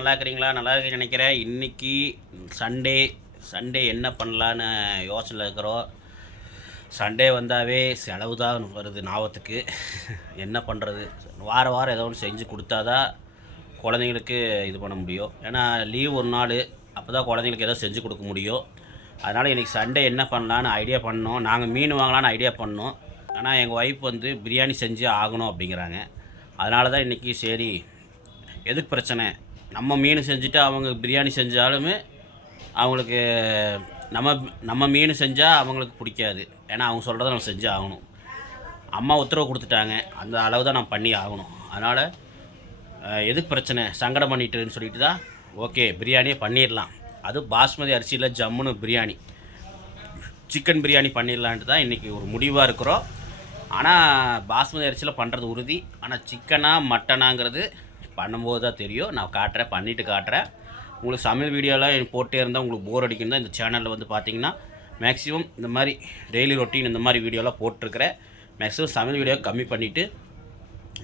நல்லா இருக்கிறீங்களா நல்லா இருக்குன்னு நினைக்கிறேன். இன்றைக்கி சண்டே சண்டே என்ன பண்ணலான்னு யோசனையில் இருக்கிறோம். சண்டே வந்தாவே செலவு தான் வருது ஞாபகத்துக்கு. என்ன பண்ணுறது வார வாரம் ஏதோ ஒன்று செஞ்சு கொடுத்தா தான் குழந்தைங்களுக்கு இது பண்ண முடியும். ஏன்னா லீவ் ஒரு நாள் அப்போ தான் குழந்தைங்களுக்கு ஏதோ செஞ்சு கொடுக்க முடியும். அதனால் இன்றைக்கி சண்டே என்ன பண்ணலான்னு ஐடியா பண்ணோம். நாங்கள் மீன் வாங்கலான்னு ஐடியா பண்ணோம். ஆனால் எங்கள் ஒய்ஃப் வந்து பிரியாணி செஞ்சு ஆகணும் அப்படிங்கிறாங்க. அதனால தான் இன்றைக்கி சரி எதுக்கு பிரச்சனை? நம்ம மீன் செஞ்சுட்டு அவங்க பிரியாணி செஞ்சாலுமே அவங்களுக்கு நம்ம நம்ம மீன் செஞ்சால் அவங்களுக்கு பிடிக்காது. ஏன்னா அவங்க சொல்கிறத நம்ம செஞ்சு ஆகணும். அம்மா உத்தரவு கொடுத்துட்டாங்க. அந்த அளவு தான் நான் பண்ணி ஆகணும். அதனால் எதுக்கு பிரச்சனை? சங்கடம் பண்ணிட்டுன்னு சொல்லிட்டு தான் ஓகே பிரியாணியே பண்ணிடலாம். அது பாஸ்மதி அரிசியில் ஜம்முன்னு பிரியாணி. சிக்கன் பிரியாணி பண்ணிடலான்ட்டு தான் இன்றைக்கி ஒரு முடிவாக இருக்கிறோம். ஆனால் பாஸ்மதி அரிசியில் பண்ணுறது உறுதி. ஆனால் சிக்கனா மட்டனாங்கிறது பண்ணும்போது தான் தெரியும். நான் காட்டுறேன் பண்ணிவிட்டு காட்டுறேன். உங்களுக்கு சமையல் வீடியோலாம் போட்டே இருந்தால் உங்களுக்கு போர் அடிக்கும் தான் இந்த சேனலில் வந்து பார்த்தீங்கன்னா மேக்ஸிமம் இந்த மாதிரி டெய்லி ரொட்டீன் இந்த மாதிரி வீடியோலாம் போட்டிருக்கிறேன். மேக்ஸிமம் சமையல் வீடியோ கம்மி பண்ணிவிட்டு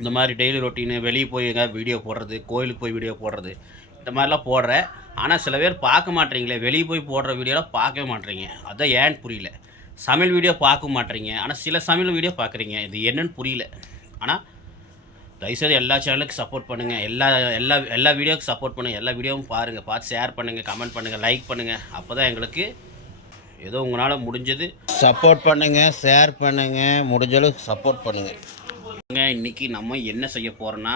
இந்த மாதிரி டெய்லி ரொட்டீனு வெளியே போய் எங்கேயாவது வீடியோ போடுறது கோயிலுக்கு போய் வீடியோ போடுறது இந்த மாதிரிலாம் போடுறேன். ஆனால் சில பேர் பார்க்க மாட்டேறீங்களே வெளியே போய் போடுற வீடியோலாம் பார்க்கவே மாட்டேறீங்க அதான் ஏன்னு புரியல. சமையல் வீடியோ பார்க்க மாட்டேறீங்க ஆனால் சில சமையல் வீடியோ பார்க்குறீங்க. இது என்னன்னு புரியல. ஆனால் தயவுசெய்து எல்லா சேனலுக்கும் சப்போர்ட் பண்ணுங்கள் எல்லா எல்லா எல்லா வீடியோவுக்கு சப்போர்ட் பண்ணுங்கள் எல்லா வீடியோவும் பாருங்கள் பார்த்து ஷேர் பண்ணுங்கள் கமெண்ட் பண்ணுங்கள் லைக் பண்ணுங்கள் அப்போ தான் எங்களுக்கு ஏதோ உங்களால் முடிஞ்சது. சப்போர்ட் பண்ணுங்க ஷேர் பண்ணுங்க. முடிஞ்ச அளவுக்கு சப்போர்ட் பண்ணுங்க. இன்றைக்கி நம்ம என்ன செய்ய போகிறோன்னா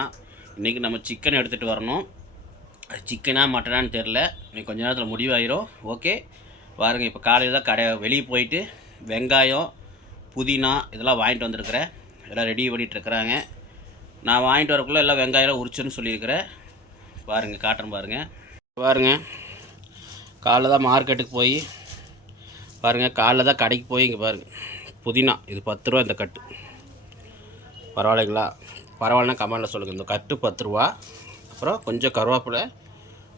இன்றைக்கி நம்ம சிக்கன் எடுத்துகிட்டு வரணும். அது சிக்கனா மட்டனான்னு தெரில இன்னைக்கு கொஞ்ச நேரத்தில் முடிவாயிரும். ஓகே பாருங்கள் இப்போ காலையில் தான் கடை வெளியே போயிட்டு வெங்காயம் புதினா இதெல்லாம் வாங்கிட்டு வந்திருக்கிறேன். எல்லாம் ரெடி பண்ணிட்டு இருக்கிறாங்க. நான் வாங்கிட்டு வரக்குள்ளே எல்லாம் வெங்காயம் உரிச்சுன்னு சொல்லியிருக்கிறேன். பாருங்கள் காட்டுறேன் பாருங்கள் பாருங்கள் காலைல தான் மார்க்கெட்டுக்கு போய் பாருங்கள் காலைல தான் கடைக்கு போய் இங்கே பாருங்கள் புதினா இது பத்து ரூபா இந்த கட்டு. பரவாயில்லைங்களா? பரவாயில்லனா கமெண்டில் சொல்லுங்கள் இந்த கட்டு பத்து ரூபா அப்புறம் கொஞ்சம் கருவேப்பிலை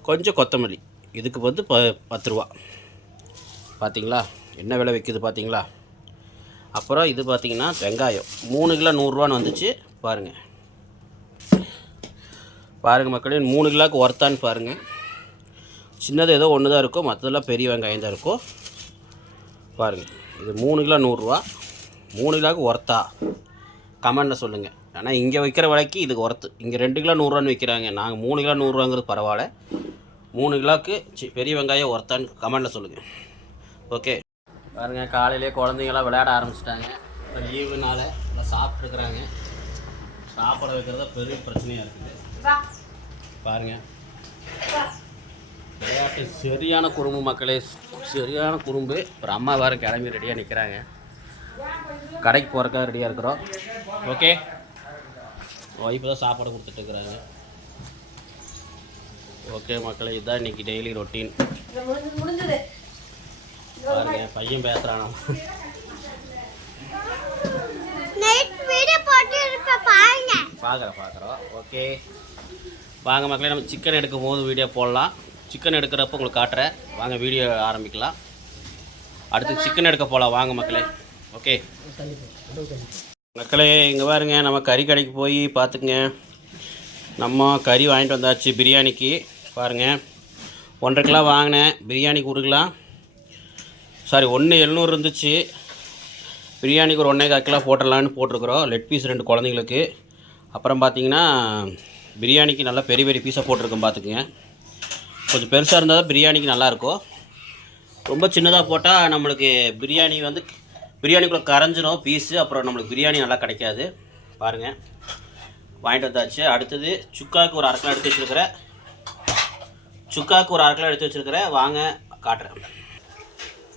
கொஞ்சம் கொத்தமல்லி. இதுக்கு வந்து ப பத்து ரூபா. பார்த்தீங்களா என்ன விலை விற்கிது பார்த்தீங்களா அப்புறம் இது பார்த்திங்கன்னா வெங்காயம். மூணு கிலோ நூறுரூவான்னு வந்துச்சு. பாருங்கள் பாருங்கள் மக்களே மூணு கிலோக்கு ஒர்த்தான்னு பாருங்கள் சின்னது ஏதோ ஒன்று தான் இருக்கும் மற்றதெல்லாம் பெரிய வெங்காயம் தான் இருக்கும் பாருங்கள் இது மூணு கிலோ நூறுரூவா மூணு கிலோவுக்கு ஒர்த்தா. கமெண்டில் சொல்லுங்கள் ஆனால் இங்கே வைக்கிற விலைக்கு இதுக்கு ஒர்த்து. இங்கே ரெண்டு கிலோ நூறுரூவான்னு விற்கிறாங்க நாங்கள் மூணு கிலோ நூறுரூவாங்கிறது பரவாயில்ல. மூணு கிலோக்கு சி பெரிய வெங்காயம் ஒர்த்தான்னு கமெண்டில் சொல்லுங்கள் ஓகே. பாருங்கள் காலையிலே குழந்தைங்களாம் விளையாட ஆரம்பிச்சிட்டாங்க. இப்போ லீவுனால நல்லா சாப்பிட்ருக்குறாங்க சாப்பிட வைக்கிறது பெரிய பிரச்சனையாக இருக்குது. பாருங்கள் விளையாட்டு சரியான குறும்பு மக்களே சரியான குறும்பு. அப்புறம் அம்மா வேறு கிளம்பி ரெடியாக நிற்கிறாங்க கடைக்கு போகிறக்காக ரெடியாக இருக்கிறோம். ஓகே ஒய்ஃபு தான் சாப்பாடு கொடுத்துட்ருக்குறாங்க ஓகே மக்களே இதுதான் இன்றைக்கி டெய்லி ரொட்டீன் முடிஞ்சது. பாருங்க பையன் பேசுகிறானா நைட் வீடியோ போட்டு பாருங்க பார்க்குறேன் பார்க்குறோம் ஓகே வாங்க மக்களே நம்ம சிக்கன் எடுக்கும் போது வீடியோ போடலாம். சிக்கன் எடுக்கிறப்ப உங்களுக்கு காட்டுறேன். வாங்க வீடியோ ஆரம்பிக்கலாம். அடுத்து சிக்கன் எடுக்க போகலாம் வாங்க மக்களே. ஓகே மக்களே இங்கே பாருங்க. நம்ம கறி கடைக்கு போய் பார்த்துக்குங்க. நம்ம கறி வாங்கிட்டு வந்தாச்சு பிரியாணிக்கு. பாருங்கள் ஒன்றரை கிலோ வாங்கினேன். பிரியாணிக்கு ஒரு கிலோ. சாரி ஒன்று எழுநூறு இருந்துச்சு. பிரியாணிக்கு ஒரு ஒன்றே கால் கிலோ போட்டுடலான்னு போட்டிருக்குறோம். லெட் பீஸ் ரெண்டு குழந்தைங்களுக்கு அப்புறம் பார்த்தீங்கன்னா பிரியாணிக்கு நல்லா பெரிய பெரிய பீஸாக போட்டிருக்கோம் பார்த்துக்குங்க. கொஞ்சம் பெருசாக இருந்தால் தான் பிரியாணிக்கு நல்லாயிருக்கும் ரொம்ப சின்னதாக போட்டால் நம்மளுக்கு பிரியாணி வந்து பிரியாணிக்குள்ளே கரைஞ்சிரும் பீஸு அப்புறம் நம்மளுக்கு பிரியாணி நல்லா கிடைக்காது. பாருங்கள் வாங்கிட்டு வந்தாச்சு. அடுத்தது சுக்காவுக்கு ஒரு அரை கிலோ எடுத்து வச்சுருக்கிறேன் சுக்காவுக்கு ஒரு அரை கிலோ எடுத்து வச்சுருக்கிறேன் வாங்க காட்டுறேன்.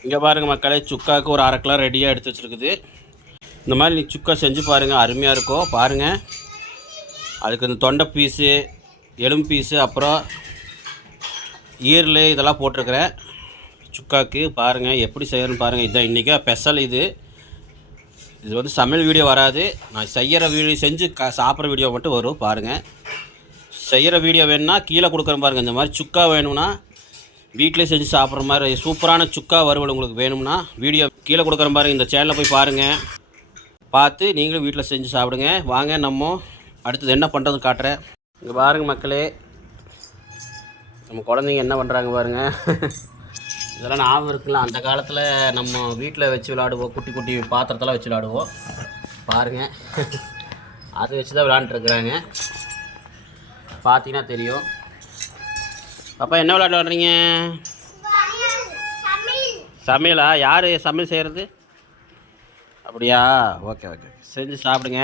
இங்கே பாருங்கள் மக்களே சுக்காவுக்கு ஒரு அரை கிலோ ரெடியாக எடுத்து வச்சுருக்குது. இந்த மாதிரி நீ சுக்கா செஞ்சு பாருங்கள் அருமையாக இருக்கும். பாருங்கள் அதுக்கு இந்த தொண்டை பீஸு எலும்பு பீஸு அப்புறம் ஈரல் இதெல்லாம் போட்டிருக்கிறேன். சுக்காக்கு பாருங்கள் எப்படி செய்யணும்னு பாருங்கள் இதுதான் இன்றைக்கி ஸ்பெஷல் இது. இது வந்து சமையல் வீடியோ வராது. நான் செய்கிற வீடியோ செஞ்சு க சாப்பிட்ற வீடியோ மட்டும் வரும் பாருங்கள் செய்கிற வீடியோ வேணும்னா கீழே கொடுக்குறேன் பாருங்கள் இந்த மாதிரி சுக்கா வேணும்னா வீட்டிலே செஞ்சு சாப்பிட்ற மாதிரி சூப்பரான சுக்கா வறுவல் உங்களுக்கு வேணும்னா வீடியோ கீழே கொடுக்குறேன் பாருங்கள் இந்த சேனலில் போய் பாருங்கள் பார்த்து நீங்களும் வீட்டில் செஞ்சு சாப்பிடுங்க. வாங்க நம்ம அடுத்தது என்ன பண்ணுறது காட்டுறேன். இங்கே பாருங்கள் மக்களே. நம்ம குழந்தைங்க என்ன பண்ணுறாங்க பாருங்க. இதெல்லாம் ஞாபகம் இருக்குல்ல அந்த காலத்தில் நம்ம வீட்டில் வச்சு விளாடுவோம் குட்டி குட்டி பாத்திரத்தெல்லாம் வச்சு விளாடுவோம் பாருங்கள் அதை வச்சு தான் விளாண்டுருக்குறாங்க பார்த்தீங்கன்னா தெரியும். அப்பா என்ன விளாட்டு விளாட்றீங்க சமையலா? யார் சமையல் செய்கிறது அப்படியா? Okay okay. செஞ்சு சாப்பிடுங்க.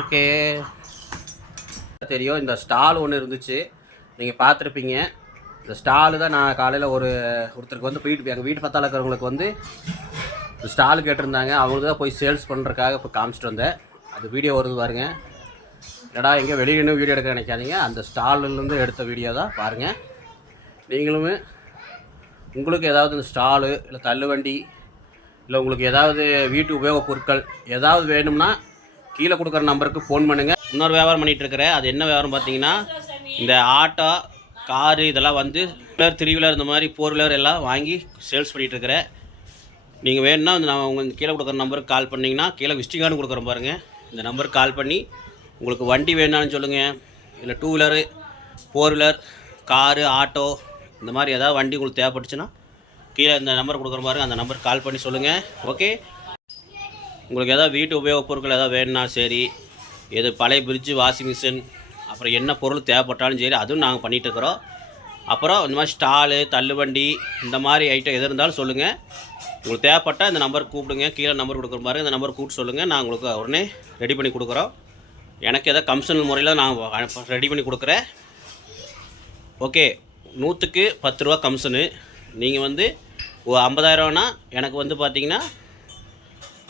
ஓகே. தெரியும் இந்த ஸ்டால் ஒன்று இருந்துச்சு. நீங்கள் பார்த்துருப்பீங்க. இந்த ஸ்டாலு தான் நான் காலையில் ஒரு ஒருத்தருக்கு வந்து போயிட்டு எங்கள் வீட்டு பத்தால இருக்கிறவங்களுக்கு வந்து இந்த ஸ்டால் கேட்டிருந்தாங்க. அவங்களுக்கு தான் போய் சேல்ஸ் பண்ணுறதுக்காக இப்போ காமிச்சிட்டு வந்தேன். அது வீடியோ வருது பாருங்க. என்னடா எங்கே வெளியே நின்று வீடியோ எடுக்க நினைக்காதீங்க. அந்த ஸ்டாலிலேருந்து எடுத்த வீடியோ தான் பாருங்கள் நீங்களும் உங்களுக்கு ஏதாவது இந்த ஸ்டாலு இல்லை தள்ளுவண்டி இல்லை உங்களுக்கு ஏதாவது வீட்டு உபயோகப் பொருட்கள் ஏதாவது வேணும்னா கீழே கொடுக்குற நம்பருக்கு ஃபோன் பண்ணுங்கள் இன்னொரு வியாபாரம் பண்ணிகிட்டு இருக்கிறேன். அது என்ன வியாபாரம் பார்த்தீங்கன்னா இந்த ஆட்டோ காரு இதெல்லாம் வந்து வீலர் த்ரீ வீலர் இந்த மாதிரி ஃபோர் வீலர் எல்லாம் வாங்கி சேல்ஸ் பண்ணிகிட்ருக்கிறேன் நீங்கள் வேணும்னா நான் உங்கள் கீழே கொடுக்குற நம்பருக்கு கால் பண்ணிங்கன்னா கீழே விசிட்டிங் கார்டு கொடுக்குறேன் பாருங்கள் இந்த நம்பருக்கு கால் பண்ணி உங்களுக்கு வண்டி வேணாலும் சொல்லுங்கள் இல்லை two wheeler four wheeler car auto இந்த மாதிரி ஏதாவது வண்டி உங்களுக்கு தேவைப்பட்டுச்சுன்னா கீழே இந்த நம்பர் கொடுக்குற பாருங்கள் அந்த நம்பருக்கு கால் பண்ணி சொல்லுங்கள் ஓகே உங்களுக்கு எதாவது வீட்டு உபயோகப் பொருட்கள் எதாவது வேணும்னா சரி எது பழைய ஃப்ரிட்ஜு வாஷிங் மிஷின் அப்புறம் என்ன பொருள் தேவைப்பட்டாலும் சரி அதுவும் நாங்கள் பண்ணிகிட்டு இருக்கிறோம். அப்புறம் இந்த மாதிரி ஸ்டாலு தள்ளுவண்டி இந்த மாதிரி ஐட்டம் எது இருந்தாலும் சொல்லுங்கள் உங்களுக்கு தேவைப்பட்டால் இந்த நம்பருக்கு கூப்பிடுங்க. கீழே நம்பர் கொடுக்குற மாதிரி இந்த நம்பர் கூப்பிட்டு சொல்லுங்கள் நான் உங்களுக்கு உடனே ரெடி பண்ணி கொடுக்குறோம். எனக்கு ஏதாவது கமிஷன் முறையில் நான் ரெடி பண்ணி கொடுக்குறேன். ஓகே நூற்றுக்கு பத்து ரூபா கமிஷனு நீங்கள் வந்து ஓ ஐம்பதாயிரம்னா எனக்கு வந்து பார்த்தீங்கன்னா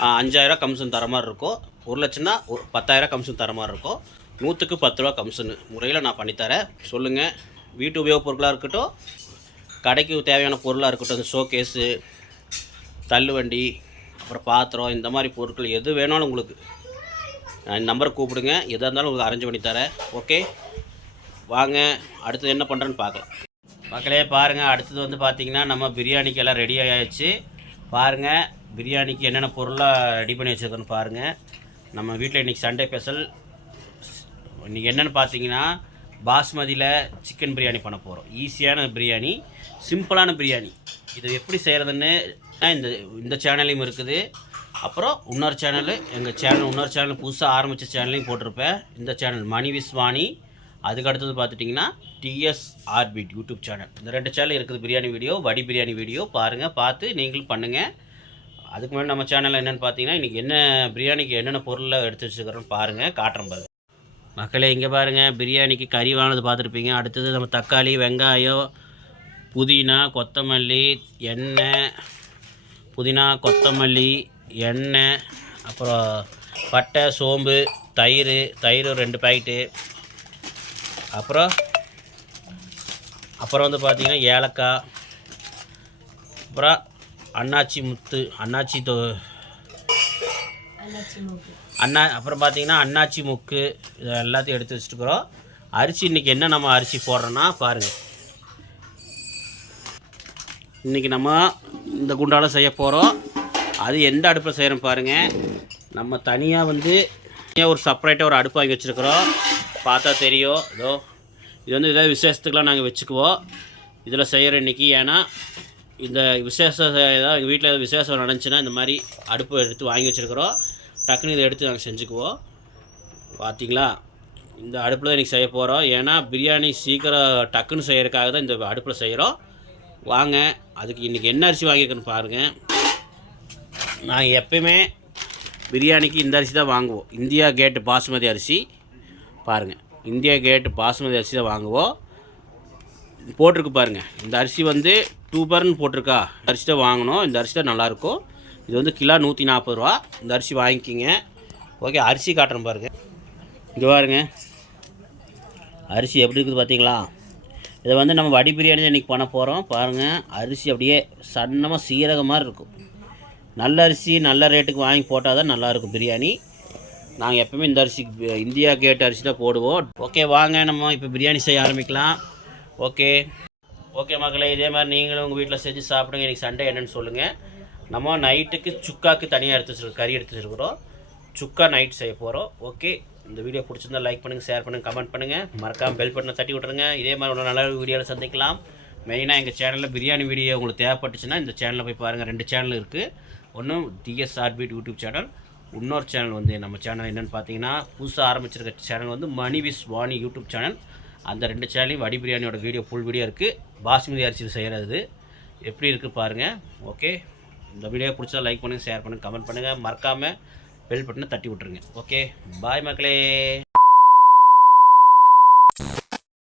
அஞ்சாயிரம் கமிஷன் தர மாதிரி இருக்கும். ஒரு லட்சம்னா ஒரு பத்தாயிரம் கமிஷன் தர மாதிரி இருக்கும். நூற்றுக்கு பத்து ரூபா கமிஷனு முறையில் நான் பண்ணித்தரேன் சொல்லுங்கள் வீட்டு உபயோகப் பொருட்களாக இருக்கட்டும் கடைக்கு தேவையான பொருளாக இருக்கட்டும் இந்த ஷோகேஸு தள்ளுவண்டி அப்புறம் பாத்திரம் இந்த மாதிரி பொருட்கள் எது வேணாலும் உங்களுக்கு. நான் நம்பரை கூப்பிடுங்க. எதாக இருந்தாலும் உங்களுக்கு அரேஞ்ச் பண்ணி தரேன். ஓகே வாங்க. அடுத்தது என்ன பண்ணுறேன்னு பார்க்கலாம். மக்களே பாருங்கள் அடுத்தது வந்து பார்த்திங்கன்னா நம்ம பிரியாணிக்கெல்லாம் ரெடி ஆகிடுச்சு பாருங்கள் பிரியாணிக்கு என்னென்ன பொருளாக ரெடி பண்ணி வச்சுருக்கோன்னு பாருங்கள் நம்ம வீட்டில் இன்றைக்கி சண்டே ஸ்பெஷல் இன்றைக்கி என்னென்னு பார்த்தீங்கன்னா பாஸ்மதியில் சிக்கன் பிரியாணி பண்ண போகிறோம் ஈஸியான பிரியாணி சிம்பிளான பிரியாணி. இது எப்படி செய்கிறதுன்னு இந்த இந்த சேனல்லையும் இருக்குது. அப்புறம் இன்னொரு சேனலு எங்கள் சேனல் இன்னொரு சேனல் புதுசாக ஆரம்பித்த சேனல்லையும் போட்டிருப்பேன். இந்த சேனல் மணி விஸ்வாணி. அதுக்கு அடுத்தது பார்த்துட்டிங்கன்னா டிஎஸ் ஆர்பிட் யூடியூப் சேனல் இந்த ரெண்டு சேனல் இருக்குது பிரியாணி வீடியோ வடி பிரியாணி வீடியோ பாருங்கள் பார்த்து நீங்களும் பண்ணுங்கள் அதுக்கு முன்னாடி நம்ம சேனலில் என்னென்னு பார்த்தீங்கன்னா இன்றைக்கி என்ன பிரியாணிக்கு என்னென்ன பொருளை எடுத்து வச்சுருக்கிறோன்னு பாருங்கள் காட்டுறேன் பாருங்கள் மக்களே இங்கே பாருங்கள் பிரியாணிக்கு கறி வாங்கினது பார்த்துருப்பீங்க. அடுத்தது நம்ம தக்காளி வெங்காயம் புதினா கொத்தமல்லி எண்ணெய் புதினா கொத்தமல்லி எண்ணெய் அப்புறம் பட்டை சோம்பு தயிர் தயிர் ரெண்டு பாக்கெட்டு அப்புறம் அப்புறம் வந்து பார்த்திங்கன்னா ஏலக்காய் அப்புறம் அன்னாச்சி முத்து அன்னாச்சி தோ அண்ணா அப்புறம் பார்த்தீங்கன்னா அன்னாச்சி முக்கு இது எல்லாத்தையும் எடுத்து வச்சுட்டுக்கிறோம் அரிசி இன்றைக்கி என்ன நம்ம அரிசி போடுறோன்னா பாருங்கள் இன்றைக்கி நம்ம இந்த குண்டால செய்ய போகிறோம் அது எந்த அடுப்பில் செய்கிறோம் பாருங்கள் நம்ம தனியாக வந்து தனியாக ஒரு செப்பரேட்டாக ஒரு அடுப்பு வாங்கி வச்சுருக்குறோம். பார்த்தா தெரியும். இதோ இது வந்து ஏதாவது விசேஷத்துக்கெலாம் நாங்கள் வச்சுக்குவோம். இதில் செய்கிற இன்றைக்கி ஏன்னா இந்த விசேஷம் ஏதாவது எங்கள் வீட்டில் ஏதாவது விசேஷம் நடந்துச்சுன்னா இந்த மாதிரி அடுப்பு எடுத்து வாங்கி வச்சுருக்குறோம். டக்குன்னு இதை எடுத்து நாங்கள் செஞ்சுக்குவோம். பார்த்தீங்களா இந்த அடுப்பில் தான் இன்றைக்கி செய்ய போகிறோம் ஏன்னா பிரியாணி சீக்கிரம் டக்குன்னு செய்கிறதுக்காக தான் இந்த அடுப்பில் செய்கிறோம் வாங்க அதுக்கு இன்றைக்கி என்ன அரிசி வாங்கியிருக்குன்னு பாருங்கள் நாங்கள் எப்பயுமே பிரியாணிக்கு இந்த அரிசி தான் வாங்குவோம். இந்தியா கேட்டு பாசுமதி அரிசி பாருங்கள் இந்தியா கேட்டு பாசுமதி அரிசி தான் வாங்குவோம். இது போட்டிருக்கு பாருங்கள் இந்த அரிசி வந்து டூபர்னு போட்டிருக்கா. இந்த அரிசி தான் வாங்கணும். இந்த அரிசி தான் நல்லாயிருக்கும். இது வந்து கிலோ நூற்றி நாற்பது ரூபா. இந்த அரிசி வாங்கிக்கிங்க. ஓகே அரிசி காட்டுறேன் பாருங்கள் இங்கே பாருங்க. அரிசி எப்படி இருக்குது பார்த்தீங்களா? இதை வந்து நம்ம வடி பிரியாணி தான் இன்றைக்கி பண்ண போகிறோம் பாருங்கள் அரிசி அப்படியே சன்னமாக சீரக மாதிரி இருக்கும். நல்ல அரிசி நல்ல ரேட்டுக்கு வாங்கி போட்டால் தான் நல்லாயிருக்கும் பிரியாணி. நாங்கள் எப்பவுமே இந்த அரிசி இந்தியா கேட் அரிசி தான் போடுவோம். ஓகே வாங்க. நம்ம இப்போ பிரியாணி செய்ய ஆரம்பிக்கலாம். ஓகே. ஓகே மக்களே இதே மாதிரி நீங்களும் உங்கள் வீட்டில் செஞ்சு சாப்பிடுங்க. இன்றைக்கி சண்டே என்னென்னு சொல்லுங்கள் நம்ம நைட்டுக்கு சுக்காக்கு தனியாக எடுத்து வச்சுருக்கோம் கறி எடுத்து வச்சுருக்குறோம். சுக்கா நைட் செய்ய போகிறோம் ஓகே. இந்த வீடியோ பிடிச்சிருந்தா லைக் பண்ணுங்கள் ஷேர் பண்ணுங்கள் கமெண்ட் பண்ணுங்கள் மறக்காமல் பெல் பட்டனை தட்டி விட்ருங்க இதே மாதிரி ஒரு நல்ல வீடியோவில் சந்திக்கலாம். மெயினாக எங்கள் சேனலில் பிரியாணி வீடியோ உங்களுக்கு தேவைப்பட்டுச்சுன்னா இந்த சேனலில் போய் பாருங்கள் ரெண்டு சேனல் இருக்குது ஒன்று டிஎஸ் ஆர்பிட் யூடியூப் சேனல் இன்னொரு சேனல் வந்து நம்ம சேனல் என்னென்னு பார்த்தீங்கன்னா புதுசாக ஆரம்பிச்சிருக்க சேனல் வந்து மணிவிஸ் வாணி யூடியூப் சேனல் அந்த ரெண்டு சேனலையும் வடி பிரியாணியோட வீடியோ ஃபுல் வீடியோ இருக்குது பாஸ்மதி அரிசியில் செய்கிறது எப்படி இருக்குது பாருங்கள் ஓகே இந்த வீடியோ பிடிச்சா லைக் பண்ணுங்கள் ஷேர் பண்ணுங்கள் கமெண்ட் பண்ணுங்கள் மறக்காமல் பெல் பட்டனை தட்டி விட்ருங்க ஓகே பாய் மக்களே.